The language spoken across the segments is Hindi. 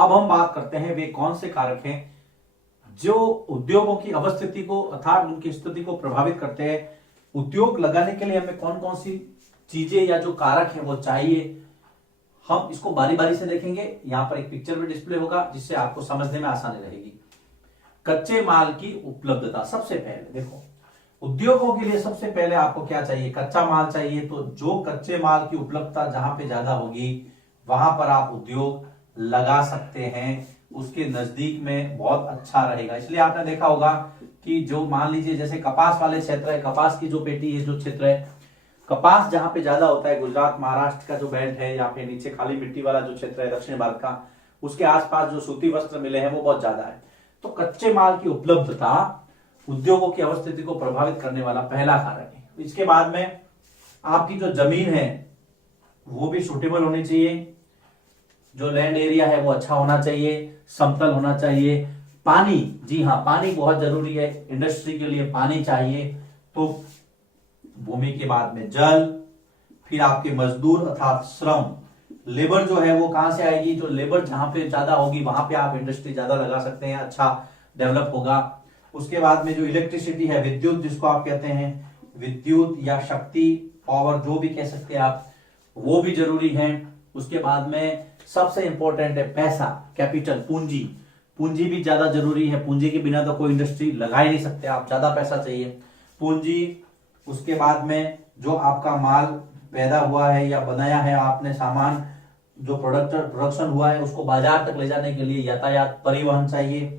अब हम बात करते हैं वे कौन से कारक हैं जो उद्योगों की अवस्थिति को अर्थात उनकी स्थिति को प्रभावित करते हैं। उद्योग लगाने के लिए हमें कौन कौन सी चीजें या जो कारक है वो चाहिए, हम इसको बारी बारी से देखेंगे। यहां पर एक पिक्चर में डिस्प्ले होगा जिससे आपको समझने में आसानी रहेगी। कच्चे माल की उपलब्धता, सबसे पहले देखो उद्योगों के लिए सबसे पहले आपको क्या चाहिए, कच्चा माल चाहिए। तो जो कच्चे माल की उपलब्धता जहां पे ज्यादा होगी वहां पर आप उद्योग लगा सकते हैं, उसके नजदीक में बहुत अच्छा रहेगा। इसलिए आपने देखा होगा कि जो मान लीजिए जैसे कपास वाले क्षेत्र है, कपास की जो पेटी है, जो क्षेत्र है, कपास जहां पे ज्यादा होता है, गुजरात महाराष्ट्र का जो बेल्ट है या फिर नीचे खाली मिट्टी वाला जो क्षेत्र है दक्षिण भारत का, उसके आसपास जो सूती वस्त्र मिले हैं वो बहुत ज्यादा है। तो कच्चे माल की उपलब्धता उद्योगों की अवस्थिति को प्रभावित करने वाला पहला कारक है। इसके बाद में आपकी जो जमीन है वो भी सुटेबल होनी चाहिए, जो लैंड एरिया है वो अच्छा होना चाहिए, समतल होना चाहिए। पानी, जी हाँ पानी बहुत जरूरी है, इंडस्ट्री के लिए पानी चाहिए। तो भूमि के बाद में जल, फिर आपके मजदूर अर्थात श्रम, लेबर जो है वो कहां से आएगी, जो लेबर जहां पे ज्यादा होगी वहां पे आप इंडस्ट्री ज्यादा लगा सकते हैं, अच्छा डेवलप होगा। उसके बाद में जो इलेक्ट्रिसिटी है, विद्युत जिसको आप कहते हैं, विद्युत या शक्ति, पावर जो भी कह सकते हैं आप, वो भी जरूरी है। उसके बाद में सबसे इंपॉर्टेंट है पैसा, कैपिटल, पूंजी। पूंजी भी ज्यादा जरूरी है, पूंजी के बिना तो कोई इंडस्ट्री लगा ही नहीं सकते आप, ज्यादा पैसा चाहिए, पूंजी। उसके बाद में जो आपका माल पैदा हुआ है या बनाया है आपने सामान, जो प्रोडक्शन हुआ है उसको बाजार तक ले जाने के लिए यातायात, परिवहन चाहिए।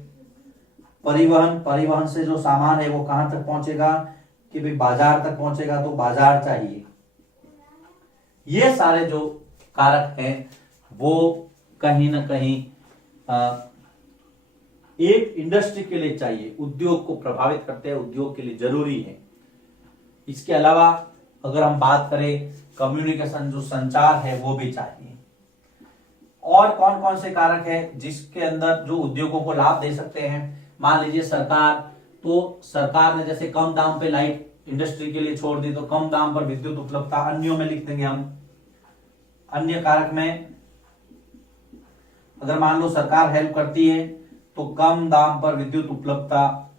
परिवहन से जो सामान है वो कहां तक पहुंचेगा, कि भाई बाजार तक पहुंचेगा, तो बाजार चाहिए। ये सारे जो कारक हैं वो कहीं ना कहीं एक इंडस्ट्री के लिए चाहिए, उद्योग को प्रभावित करते हैं, उद्योग के लिए जरूरी है। इसके अलावा अगर हम बात करें कम्युनिकेशन, जो संचार है वो भी चाहिए। और कौन कौन से कारक है जिसके अंदर जो उद्योगों को लाभ दे सकते हैं, मान लीजिए सरकार, तो सरकार ने जैसे कम दाम पे लाइट इंडस्ट्री के लिए छोड़ दी, तो कम दाम पर विद्युत उपलब्धता, अन्यों में लिख देंगे हम। अन्य कारक में अगर मान लो सरकार हेल्प करती है तो कम दाम पर विद्युत उपलब्धता,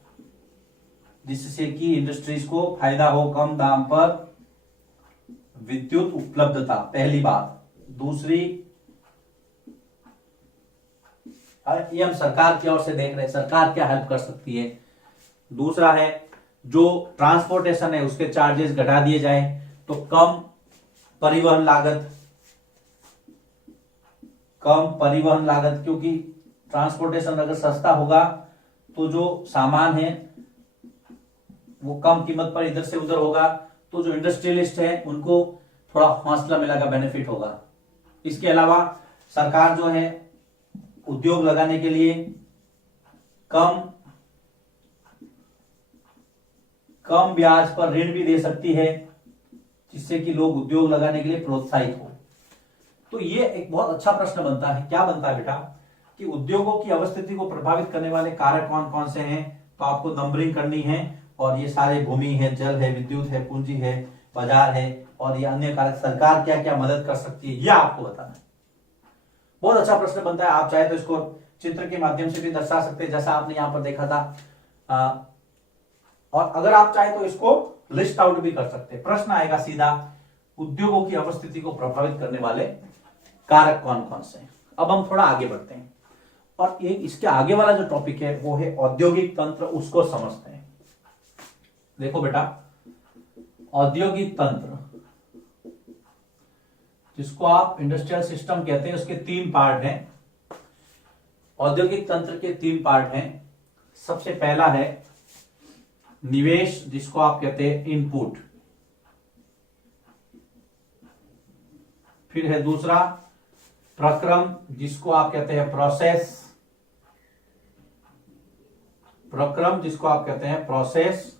जिससे कि इंडस्ट्रीज को फायदा हो, कम दाम पर विद्युत उपलब्धता, पहली बात। दूसरी, ये हम सरकार की ओर से देख रहे हैं, सरकार क्या हेल्प कर सकती है। दूसरा है जो ट्रांसपोर्टेशन है उसके चार्जेस घटा दिए जाए, तो कम परिवहन लागत, क्योंकि ट्रांसपोर्टेशन अगर सस्ता होगा तो जो सामान है वो कम कीमत पर इधर से उधर होगा, तो जो इंडस्ट्रियलिस्ट है उनको थोड़ा हौसला मिलेगा, बेनिफिट होगा। इसके अलावा सरकार जो है उद्योग लगाने के लिए कम ब्याज पर ऋण भी दे सकती है, जिससे कि लोग उद्योग लगाने के लिए प्रोत्साहित हो। तो ये एक बहुत अच्छा प्रश्न बनता है। क्या बनता है बेटा, कि उद्योगों की अवस्थिति को प्रभावित करने वाले कारक कौन कौन से हैं, तो आपको नंबरिंग करनी है। और ये सारे भूमि है, जल है, विद्युत है, पूंजी है, बाजार है, और ये अन्य कारक, सरकार क्या क्या मदद कर सकती है, यह आपको बताना है। बहुत अच्छा प्रश्न बनता है। आप चाहे तो इसको चित्र के माध्यम से भी दर्शा सकते हैं, जैसा आपने यहां पर देखा था। और अगर आप चाहे तो इसको लिस्ट आउट भी कर सकते हैं। प्रश्न आएगा सीधा, उद्योगों की अवस्थिति को प्रभावित करने वाले कारक कौन कौन से हैं। अब हम थोड़ा आगे बढ़ते हैं और एक इसके आगे वाला जो टॉपिक है वो है औद्योगिक तंत्र, उसको समझते हैं। देखो बेटा, औद्योगिक तंत्र जिसको आप इंडस्ट्रियल सिस्टम कहते हैं, उसके 3 पार्ट हैं। औद्योगिक तंत्र के 3 पार्ट हैं। सबसे पहला है निवेश, जिसको आप कहते हैं इनपुट। फिर है दूसरा प्रक्रम, जिसको आप कहते हैं प्रोसेस। जिसको आप कहते हैं प्रोसेस।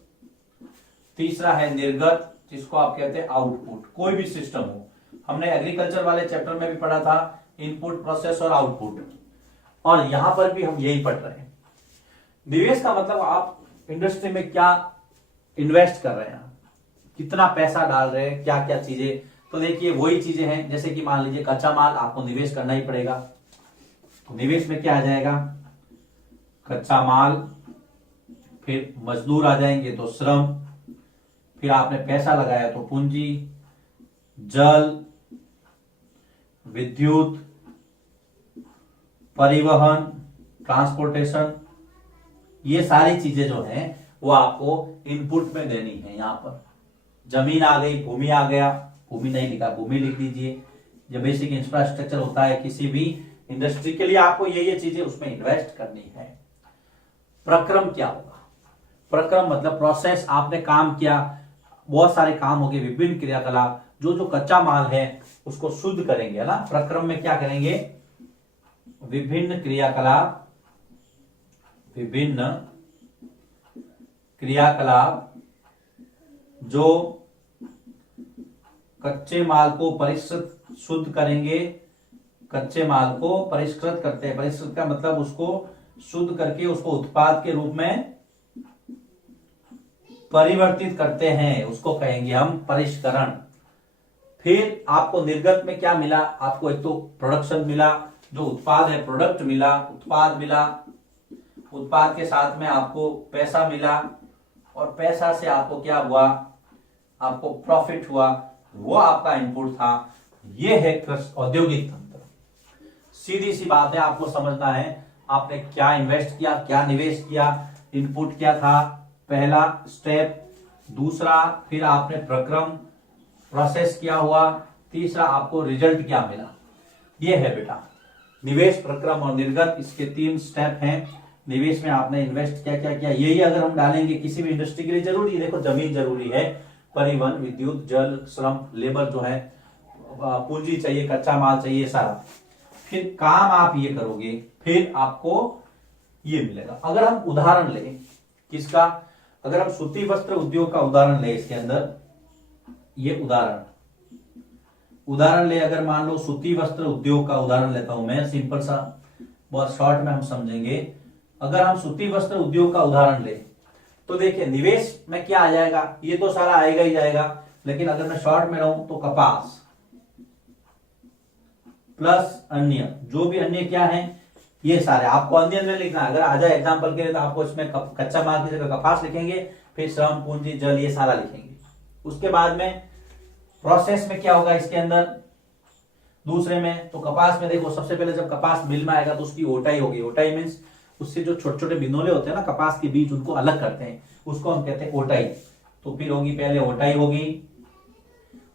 तीसरा है निर्गत, जिसको आप कहते हैं आउटपुट। कोई भी सिस्टम हो, हमने एग्रीकल्चर वाले चैप्टर में भी पढ़ा था इनपुट, प्रोसेस और आउटपुट, और यहां पर भी हम यही पढ़ रहे हैं। निवेश का मतलब आप इंडस्ट्री में क्या इन्वेस्ट कर रहे हैं, कितना पैसा डाल रहे हैं, क्या क्या चीजें। तो देखिए वही चीजें हैं, जैसे कि मान लीजिए कच्चा माल आपको निवेश करना ही पड़ेगा, निवेश में क्या आ जाएगा? कच्चा माल, फिर मजदूर आ जाएंगे तो श्रम, फिर आपने पैसा लगाया तो पूंजी, जल, विद्युत, परिवहन, ट्रांसपोर्टेशन, ये सारी चीजें जो हैं वो आपको इनपुट में देनी है। यहां पर जमीन आ गई, भूमि आ गया, भूमि नहीं लिखा, भूमि लिख दीजिए। जो बेसिक इंफ्रास्ट्रक्चर होता है किसी भी इंडस्ट्री के लिए, आपको ये चीजें उसमें इन्वेस्ट करनी है। प्रक्रम क्या होगा? प्रक्रम मतलब प्रोसेस, आपने काम किया, बहुत सारे काम हो गए, विभिन्न क्रियाकलाप, जो कच्चा माल है उसको शुद्ध करेंगे, है ना। प्रक्रम में क्या करेंगे? विभिन्न क्रियाकलाप, विभिन्न क्रियाकलाप जो कच्चे माल को परिष्कृत, शुद्ध करेंगे। कच्चे माल को परिष्कृत करते हैं, परिष्कृत का मतलब उसको शुद्ध करके उसको उत्पाद के रूप में परिवर्तित करते हैं, उसको कहेंगे हम परिष्करण। फिर आपको निर्गत में क्या मिला? आपको एक तो प्रोडक्शन मिला, जो उत्पाद है प्रोडक्ट मिला, उत्पाद मिला, उत्पाद के साथ में आपको पैसा मिला, और पैसा से आपको क्या हुआ? आपको प्रॉफिट हुआ, वो आपका इनपुट था। ये है औद्योगिक तंत्र। सीधी सी बात है, आपको समझना है आपने क्या इन्वेस्ट किया, क्या निवेश किया, इनपुट क्या था, पहला स्टेप। दूसरा, फिर आपने प्रक्रम प्रोसेस किया हुआ। तीसरा, आपको रिजल्ट क्या मिला। ये है बेटा निवेश, प्रक्रम और निर्गत, इसके 3 स्टेप हैं। निवेश में आपने इन्वेस्ट क्या क्या किया, यही अगर हम डालेंगे किसी भी इंडस्ट्री के लिए जरूरी है। देखो जमीन जरूरी है, परिवहन, विद्युत, जल, श्रम, लेबर जो है, पूंजी चाहिए, कच्चा माल चाहिए, सारा। फिर काम आप ये करोगे, फिर आपको ये मिलेगा। अगर हम उदाहरण लें किसका, अगर हम सूती वस्त्र उद्योग का उदाहरण लें, इसके अंदर ये उदाहरण ले, अगर मान लो सूती वस्त्र उद्योग का उदाहरण लेता हूं मैं, सिंपल सा, बहुत शॉर्ट में हम समझेंगे। अगर हम सूती वस्त्र उद्योग का उदाहरण ले तो देखिए निवेश में क्या आ जाएगा, ये तो सारा आएगा ही जाएगा, लेकिन अगर मैं शॉर्ट में रहूं तो कपास प्लस अन्य, जो भी अन्य क्या है ये सारे आपको अन्य में लिखना है। अगर आ जाए एग्जांपल के लिए तो आपको इसमें कच्चा माल की जगह कपास लिखेंगे, फिर श्रम, पूंजी, जल, ये सारा लिखेंगे। उसके बाद में प्रोसेस में क्या होगा इसके अंदर, दूसरे में तो कपास में देखो सबसे पहले जब कपास मिल में आएगा तो उसकी ओटाई होगी। ओटाई मीन्स उससे जो छोटे छोटे बिनोले होते हैं ना कपास के बीज, उनको अलग करते हैं, उसको हम कहते हैं ओटाई। तो फिर होगी पहले ओटाई होगी,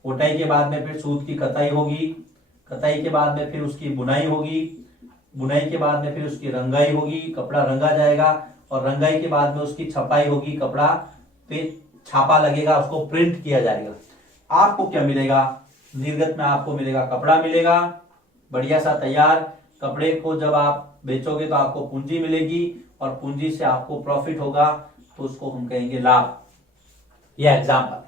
ओटाई के बाद में फिर सूत की कताई होगी, कताई के बाद में फिर उसकी बुनाई होगी, बुनाई के बाद में फिर उसकी रंगाई होगी, कपड़ा रंगा जाएगा, और रंगाई के बाद में उसकी छपाई होगी, कपड़ा पे छापा लगेगा, उसको प्रिंट किया जाएगा। आपको क्या मिलेगा, निर्गत में आपको मिलेगा कपड़ा मिलेगा, बढ़िया सा तैयार। कपड़े को जब आप बेचोगे तो आपको पूंजी मिलेगी, और पूंजी से आपको प्रॉफिट होगा, तो उसको हम कहेंगे लाभ। यह एग्जाम्पल है।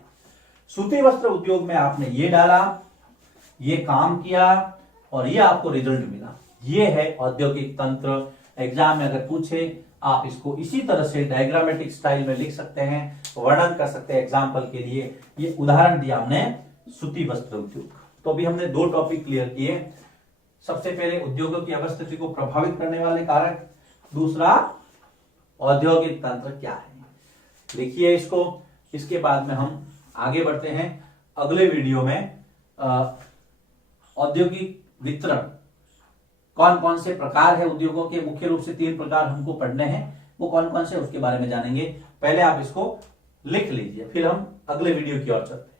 सूती वस्त्र उद्योग में आपने ये डाला, ये काम किया, और ये आपको रिजल्ट मिला। ये है औद्योगिक तंत्र। एग्जाम में अगर पूछे आप इसको इसी तरह से डायग्रामेटिक स्टाइल में लिख सकते हैं, वर्णन कर सकते हैं एग्जाम्पल के लिए। ये उदाहरण दिया हमने सूती वस्त्र उद्योग। तो अभी हमने 2 टॉपिक क्लियर किए। सबसे पहले उद्योगों की अवस्थिति को प्रभावित करने वाले कारक, दूसरा औद्योगिक तंत्र क्या है। लिखिए इसको। इसके बाद में हम आगे बढ़ते हैं अगले वीडियो में। औद्योगिक वितरण कौन कौन से प्रकार है उद्योगों के, मुख्य रूप से 3 प्रकार हमको पढ़ने हैं, वो कौन कौन से उसके बारे में जानेंगे। पहले आप इसको लिख लीजिए, फिर हम अगले वीडियो की ओर चलते हैं।